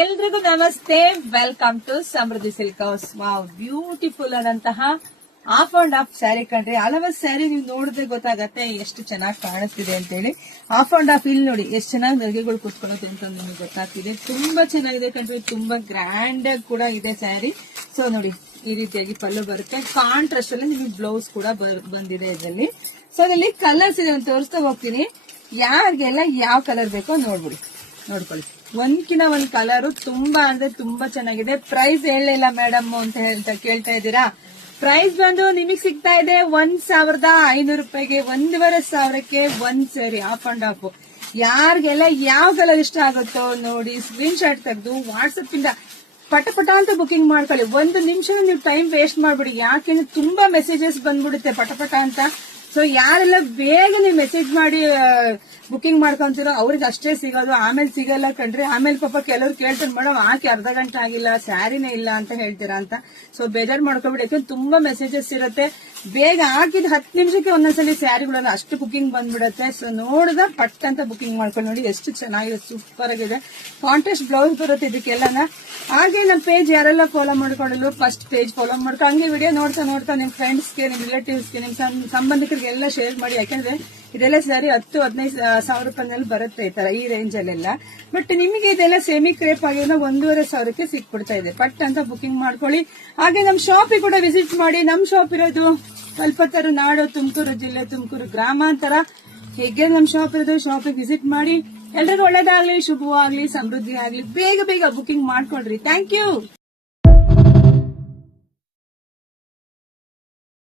ಎಲ್ರಿಗೂ ನಮಸ್ತೆ. Welcome to Samruddhi silk house. Wow, beautiful ಆದಂತಹ ಆಫ್ ಅಂಡ್ ಆಫ್ ಸ್ಯಾರಿ ಕಣ್ರಿ. ಹಲವಾರು ಸ್ಯಾರಿ ನೀವು ನೋಡಿದ್ರೆ ಗೊತ್ತಾಗತ್ತೆ ಎಷ್ಟು ಚೆನ್ನಾಗಿ ಕಾಣಿಸ್ತಿದೆ ಅಂತ ಹೇಳಿ. ಆಫ್ ಅಂಡ್ ಆಫ್ ಇಲ್ಲಿ ನೋಡಿ ಎಷ್ಟು ಚೆನ್ನಾಗಿ ನಗೆಗಳು ಕುತ್ಕೊಳ್ಳೋದು ಅಂತ ನಿಮಗೆ ಗೊತ್ತಾಗ್ತಿದೆ. ತುಂಬಾ ಚೆನ್ನಾಗಿದೆ ಕಣ್ರಿ, ತುಂಬಾ ಗ್ರ್ಯಾಂಡ್ ಆಗಿ ಕೂಡ ಇದೆ ಸ್ಯಾರಿ. ಸೊ ನೋಡಿ, ಈ ರೀತಿಯಾಗಿ ಪಲ್ಲು ಬರುತ್ತೆ. ಕಾಂಟ್ರಾಸ್ಟ್ ಅಲ್ಲಿ ನಿಮಗೆ ಬ್ಲೌಸ್ ಕೂಡ ಬಂದಿದೆ ಇದರಲ್ಲಿ. ಸೊ ಅದರಲ್ಲಿ ಕಲರ್ಸ್ ಇದೆ ಅಂತ ತೋರಿಸ್ತಾ ಹೋಗ್ತೀನಿ. ಯಾರಿಗೆಲ್ಲ ಯಾವ ಕಲರ್ ಬೇಕೋ ನೋಡ್ಕೊಳ್ಳಿ. ಒಂದ್ಕಿನ ಒಂದ್ ಕಲರ್ ತುಂಬಾ ಅಂದ್ರೆ ತುಂಬಾ ಚೆನ್ನಾಗಿದೆ. ಪ್ರೈಸ್ ಹೇಳಲಿಲ್ಲ ಮೇಡಮ್ ಅಂತ ಕೇಳ್ತಾ ಇದ್ದೀರಾ. ಪ್ರೈಸ್ ಬಂದು ನಿಮಗ್ ಸಿಗ್ತಾ ಇದೆ 1,500 ರೂಪಾಯಿಗೆ, 1,500ಕ್ಕೆ ಒಂದ್ ಸ್ಯಾರಿ ಆಫ್ ಅಂಡ್ ಆಫ್. ಯಾರಿಗೆಲ್ಲ ಯಾವ ಕಲರ್ ಇಷ್ಟ ಆಗುತ್ತೋ ನೋಡಿ, ಸ್ಕ್ರೀನ್ ಶಾಟ್ ತೆಗೆದು ವಾಟ್ಸ್ಆಪ್ ಇಂದ ಪಟ ಅಂತ ಬುಕಿಂಗ್ ಮಾಡ್ಕೊಳ್ಳಿ. ಒಂದು ನಿಮಿಷ ನೀವು ಟೈಮ್ ವೇಸ್ಟ್ ಮಾಡ್ಬಿಡಿ, ಯಾಕೆಂದ್ರೆ ತುಂಬಾ ಮೆಸೇಜಸ್ ಬಂದ್ಬಿಡುತ್ತೆ ಪಟ ಅಂತ. ಸೊ ಯಾರೆಲ್ಲ ಬೇಗ ನೀವು ಮೆಸೇಜ್ ಮಾಡಿ ಬುಕಿಂಗ್ ಮಾಡ್ಕೊಂತೀರೋ ಅವ್ರಿಗೆ ಅಷ್ಟೇ ಸಿಗೋದು, ಆಮೇಲೆ ಸಿಗಲ್ಲ ಕಣ್ರಿ. ಆಮೇಲೆ ಪಾಪ ಕೆಲವ್ರು ಕೇಳ್ತಾರೆ, ಮೇಡಮ್ ಹಾಕಿ ಅರ್ಧ ಗಂಟೆ ಆಗಿಲ್ಲ, ಸ್ಯಾರಿನೇ ಇಲ್ಲ ಅಂತ ಹೇಳ್ತೀರಾ ಅಂತ. ಸೊ ಬೇಜಾರ್ ಮಾಡ್ಕೊಬಿಡಿ, ಯಾಕಂದ್ರೆ ತುಂಬಾ ಮೆಸೇಜಸ್ ಇರುತ್ತೆ. ಬೇಗ ಹಾಕಿದ 10 ನಿಮಿಷಕ್ಕೆ ಒಂದೊಂದ್ಸಲಿ ಸ್ಯಾರಿಗಳೆಲ್ಲ ಅಷ್ಟು ಬುಕಿಂಗ್ ಬಂದ್ಬಿಡುತ್ತೆ. ಸೊ ನೋಡಿದ ಪಟ್ ಅಂತ ಬುಕಿಂಗ್ ಮಾಡ್ಕೊಂಡು ನೋಡಿ, ಎಷ್ಟು ಚೆನ್ನಾಗಿದೆ, ಸೂಪರ್ ಆಗಿದೆ. ಕಾಂಟ್ರಾಸ್ಟ್ ಬ್ಲೌಸ್ ಬರುತ್ತೆ ಇದಕ್ಕೆಲ್ಲನ. ಹಾಗೆ ನಮ್ಮ ಪೇಜ್ ಯಾರೆಲ್ಲ ಫಾಲೋ ಮಾಡ್ಕೊಳ್ಳಲು ಫಸ್ಟ್ ಪೇಜ್ ಫಾಲೋ ಮಾಡ್ಕೊಂಡು ಹಂಗೆ ವಿಡಿಯೋ ನೋಡ್ತಾ ನಿಮ್ ಫ್ರೆಂಡ್ಸ್ಗೆ, ನಿಮ್ ರಿಲೇಟಿವ್ಸ್ಗೆ, ನಿಮ್ ಸಂಬಂಧಿಕರಿಗೆ ಎಲ್ಲ ಶೇರ್ ಮಾಡಿ. ಯಾಕಂದ್ರೆ ಇದೆಲ್ಲ ಸ್ಯಾರಿ 10-15 ಸಾವಿರ ರೂಪಾಯಿನಲ್ಲಿ ಬರುತ್ತೆ ಈ ತರ, ಈ ರೇಂಜ್ ಅಲ್ಲೆಲ್ಲ. ಬಟ್ ನಿಮಗೆ ಇದೆಲ್ಲ ಸೆಮಿ ಕ್ರೇಪ್ ಆಗಿರೋ 1,500ಕ್ಕೆ ಸಿಕ್ಬಿಡ್ತಾ ಇದೆ. ಪಟ್ ಅಂತ ಬುಕಿಂಗ್ ಮಾಡ್ಕೊಳ್ಳಿ. ಹಾಗೆ ನಮ್ ಶಾಪಿಗೆ ಕೂಡ ವಿಸಿಟ್ ಮಾಡಿ. ನಮ್ ಶಾಪ್ ಇರೋದು ಕಲ್ಪತರು ನಾಡು, ತುಮಕೂರು ಜಿಲ್ಲೆ, ತುಮಕೂರು ಗ್ರಾಮಾಂತರ. ಹೇಗೆ ನಮ್ ಶಾಪ್ ಇರೋದು, ಶಾಪಿಗೆ ವಿಸಿಟ್ ಮಾಡಿ. ಎಲ್ರಿಗೂ ಒಳ್ಳೇದಾಗ್ಲಿ, ಶುಭವಾಗ್ಲಿ, ಸಮೃದ್ಧಿ ಆಗ್ಲಿ. ಬೇಗ ಬುಕಿಂಗ್ ಮಾಡ್ಕೊಳ್ರಿ. Thank you.